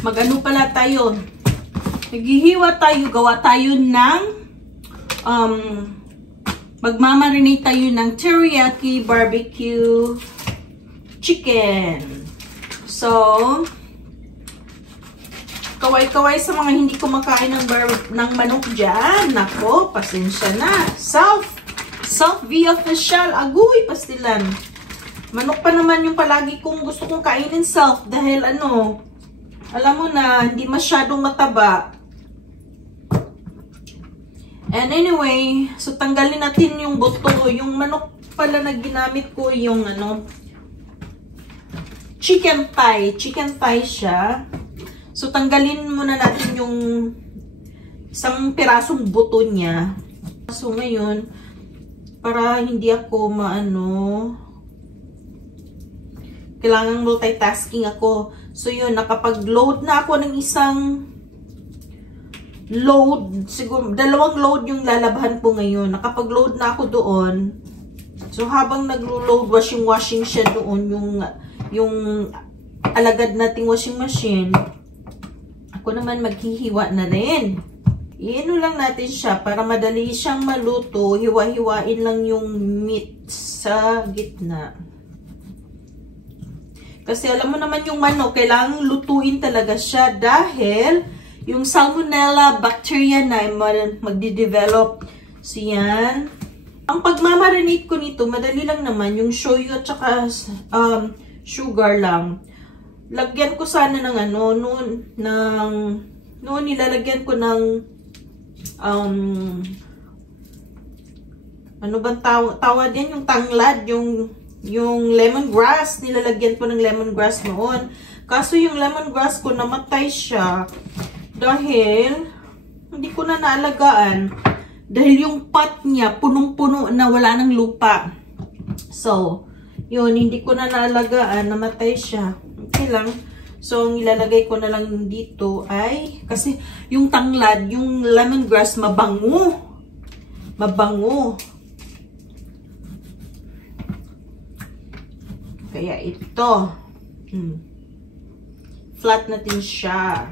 Mag-ano pala tayo? Naghihiwa tayo, gawa tayo ng magmamarinate tayo ng teriyaki barbecue chicken. So, kaway-kaway sa mga hindi kumakain ng manok dyan. Nako, pasensya na. Self V official. Agoy, pastilan. Manok pa naman yung palagi kong gusto kong kainin self. Dahil ano, alam mo na, hindi masyadong mataba. And anyway, so tanggalin natin yung buto. Yung manok pala na ginamit ko, yung ano, chicken thigh. Chicken thigh siya. So, tanggalin muna natin yung isang pirasong buto niya. So, ngayon, para hindi ako kailangan multitasking ako. So, yun, nakapag-load na ako ng isang load. Siguro, 2 load yung lalabahan ko ngayon. Nakapag-load na ako doon. So, habang naglo-load, washing siya doon, yung alagad nating washing machine, ako naman maghihiwa na rin. Iino lang natin siya para madali siyang maluto. Hiwa-hiwain lang yung meat sa gitna. Kasi alam mo naman yung manok, kailangan lutuin talaga siya dahil yung salmonella bacteria na magdi-develop. So yan. Ang pagmamarinate ko nito, madali lang naman. Yung shoyu at saka sugar lang. Lagyan ko sana ng noon nilalagyan ko ng ano bang tawad yan, yung tanglad, yung lemongrass, nilalagyan ko ng lemongrass noon. Kaso yung lemongrass ko namatay siya dahil hindi ko na naalagaan, dahil yung pot niya punong-puno na, wala ng lupa. So yun, hindi ko na naalagaan, namatay siya. Okay lang. So, ang ilalagay ko na lang dito ay, kasi yung tanglad, yung lemongrass, mabango. Mabango. Kaya ito. Flat natin siya.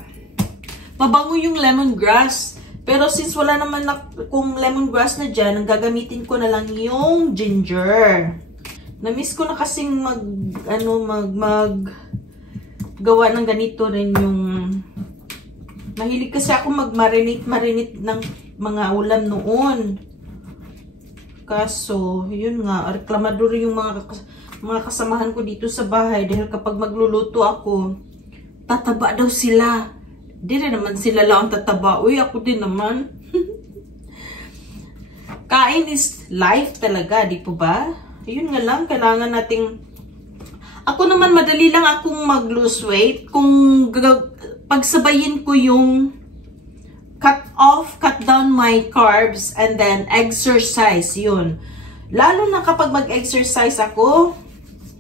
Mabango yung lemongrass. Pero since wala naman kung lemongrass na dyan, ang gagamitin ko na lang yung ginger. Na-miss ko na kasing gawa ng ganito rin yung mahilig kasi ako mag-marinate ng mga ulam noon. Kaso, yun nga, reklamador yung mga kasamahan ko dito sa bahay dahil kapag magluluto ako, tataba daw sila. Di rin naman sila lang tataba. Uy, ako din naman. Kain is life talaga, di po ba? Yun nga lang, kailangan nating... Ako naman, madali lang akong mag-lose weight kung pagsabayin ko yung cut down my carbs and then exercise, yun. Lalo na kapag mag-exercise ako,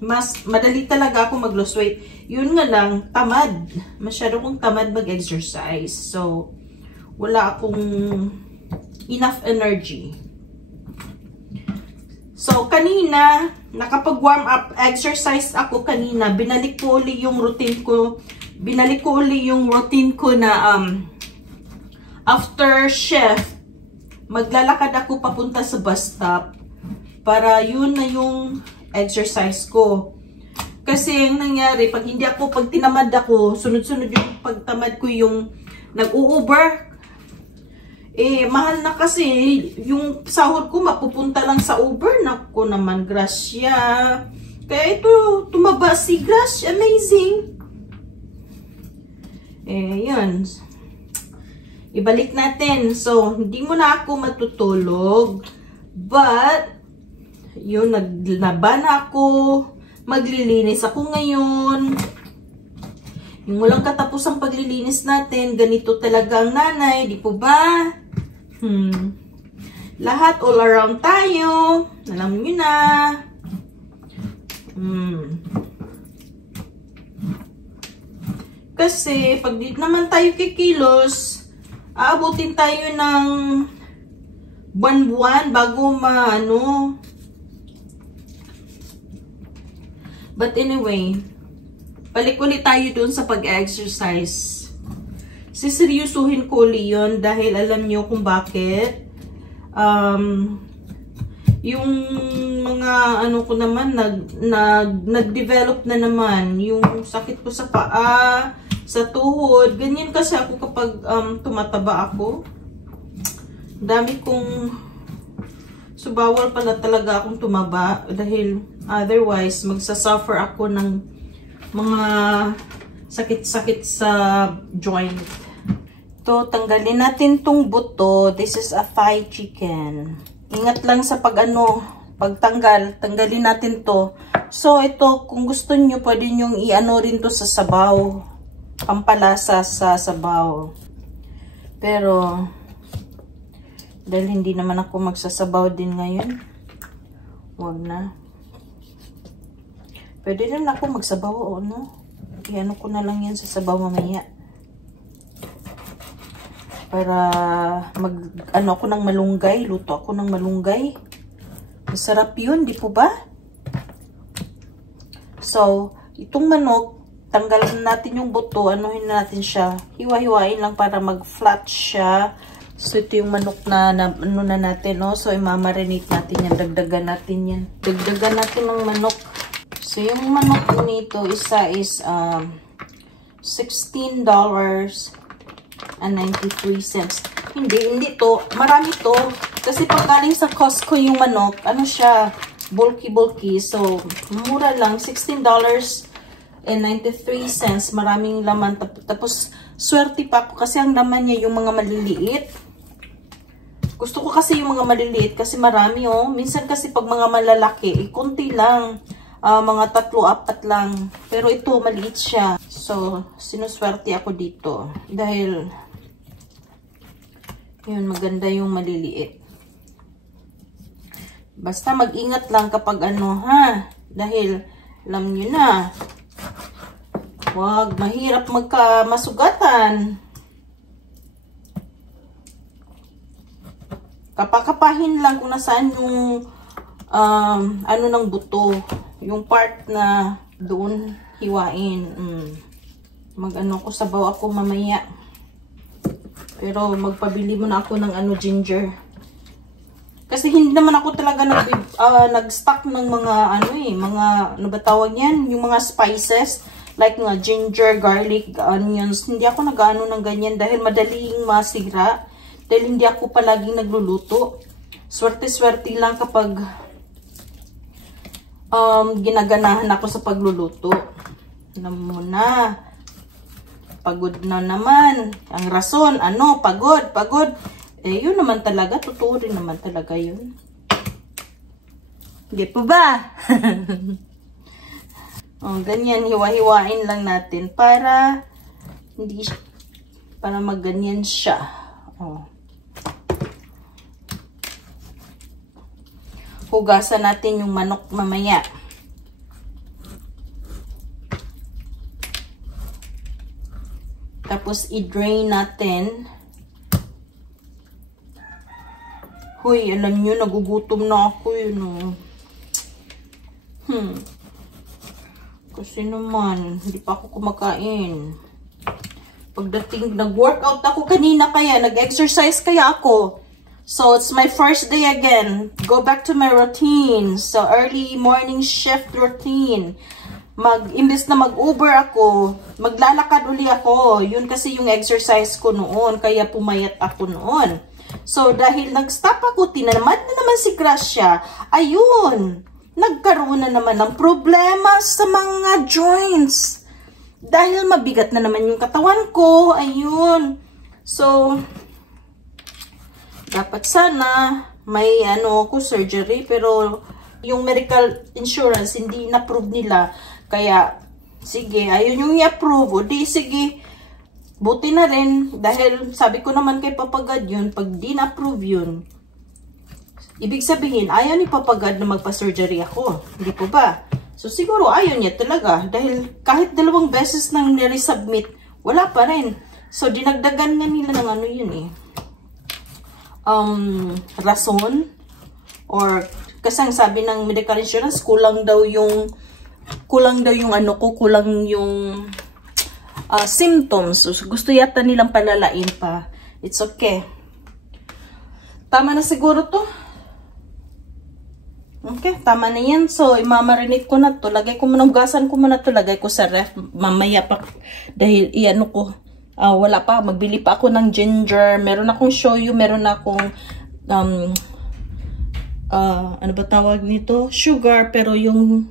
mas madali talaga ako mag-lose weight. Yun nga lang, tamad. Masyado kong tamad mag-exercise. So, wala akong enough energy. So, kanina, nakapag-warm up exercise ako kanina. Binalik ko uli yung routine ko. Na after shift, maglalakad ako papunta sa bus stop para yun na yung exercise ko. Kasi yung nangyari, pag tinamad ako, sunod-sunod yung pagtamad ko yung nag-u-Uber. Mahal na kasi, yung sahod ko mapupunta lang sa Uber. Naku naman, Gracia. Kaya ito, tumaba si Gracia. Amazing. Yun. Ibalik natin. So, hindi mo na ako matutulog. But, yun, naglaba na ako. Maglilinis ako ngayon. Yung walang katapusang paglilinis natin, ganito talaga ang nanay, di po ba? Lahat all around tayo. Alam nyo na. Kasi, pag di naman tayo kikilos, aabutin tayo ng buwan-buwan bago But anyway, balik ulit tayo dun sa pag-exercise. Siseryosuhin ko ulit yun dahil alam nyo kung bakit. Yung mga ano ko naman, nag-develop na naman. Yung sakit ko sa paa, sa tuhod. Ganyan kasi ako kapag tumataba ako. Dami kong... So, bawal pala talaga akong tumaba dahil otherwise, magsasuffer ako ng mga sakit-sakit sa joint. Ito, tanggalin natin tong buto. This is a thigh chicken. Ingat lang sa pagtanggal. Tanggalin natin to. So, ito, kung gusto nyo, pwede nyo i-ano rin to sa sabaw. Pampalasa sa sabaw. Pero... dahil hindi naman ako magsasabaw din ngayon. Huwag na. Pwede rin ako magsabaw o no? I-ano ko na lang yan sa sabaw mamaya. Para ano ako ng malunggay. Luto ako ng malunggay. Masarap yun, di po ba? So, itong manok, tanggalan natin yung buto. Anuhin natin siya. Hiwa-hiwain lang para mag-flat siya. So, ito yung manok na ano na natin, no? So, imamarinate natin yan. Dagdagan natin yan. Dagdagan natin ng manok. So, yung manok nito, isa is $16.93. Hindi to. Marami to. Kasi pag galing sa Costco yung manok, ano siya, bulky. So, mura lang. $16.93. Maraming laman. Tapos, swerte pa ako kasi ang laman niya yung mga maliliit. Gusto ko kasi yung mga maliliit kasi marami, oh. Minsan kasi pag mga malalaki, konti lang. Mga 3-4 lang. Pero ito, maliit siya. So, sinuswerte ako dito. Dahil, yun, maganda yung maliliit. Basta mag-ingat lang kapag ano, ha? Dahil, alam nyo na, wag, mahirap masugatan. Kapakapahin lang kung nasaan yung ano ng buto. Yung part na doon hiwain. Mag-ano ko, sabaw ako mamaya. Pero magpabili muna ako ng ginger. Kasi hindi naman ako talaga nag-stock ng mga ano ba tawag yan? Yung mga spices. Like nga ginger, garlic, onions. Hindi ako nag-ano ng ganyan dahil madaling masira. Dahil hindi ako palaging nagluluto. Swerte-swerte lang kapag ginaganahan ako sa pagluluto. Alam mo na. Pagod na naman. Ang rason, pagod. Eh, yun naman talaga. Totoo rin naman talaga yun. Hindi po ba? Ganyan, hiwa-hiwain lang natin para magganyan siya. Hugasan natin yung manok mamaya. Tapos i-drain natin. Hoy, alam nyo, nagugutom na ako yun. Kasi naman, hindi pa ako kumakain. Pagdating, nag-workout ako kanina kaya, nag-exercise kaya ako. So, it's my first day again. Go back to my routine. So, early morning shift routine. Imbes na mag-Uber ako, maglalakad uli ako. Yun kasi yung exercise ko noon, kaya pumayat ako noon. So, dahil nag-stop ako, tinamad na naman si Gracia. Ayun, nagkaroon na naman ng problema sa mga joints. Dahil mabigat na naman yung katawan ko. Ayun. So, dapat sana may surgery. Pero, yung medical insurance, hindi na-approve nila. Kaya, sige, ayun yung i-approve. O di, sige. Buti na rin. Dahil, sabi ko naman kay Papa God yun, pag di na-approve yun, ibig sabihin, ayaw ni Papa God na magpa-surgery ako. Hindi po ba? So, siguro ayaw niya talaga. Dahil kahit 2 beses nang niresubmit, wala pa rin. So, dinagdagan nga nila ng rason. Or, kasi ang sabi ng medical insurance, kulang daw yung kulang daw yung ano ko, kulang yung symptoms. So, gusto yata nilang palalain pa. It's okay. Tama na siguro to. Okay, tama na yan. So, imamarinate ko na to. Lagay ko muna, ugasan ko muna to. Lagay ko sa ref. Mamaya pa. Dahil, iano ko. Wala pa. Magbili pa ako ng ginger. Meron akong shoyu. Meron akong, ano ba tawag nito? Sugar. Pero yung,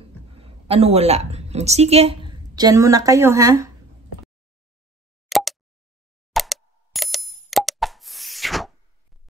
ano, wala. Sige. Diyan muna kayo, ha?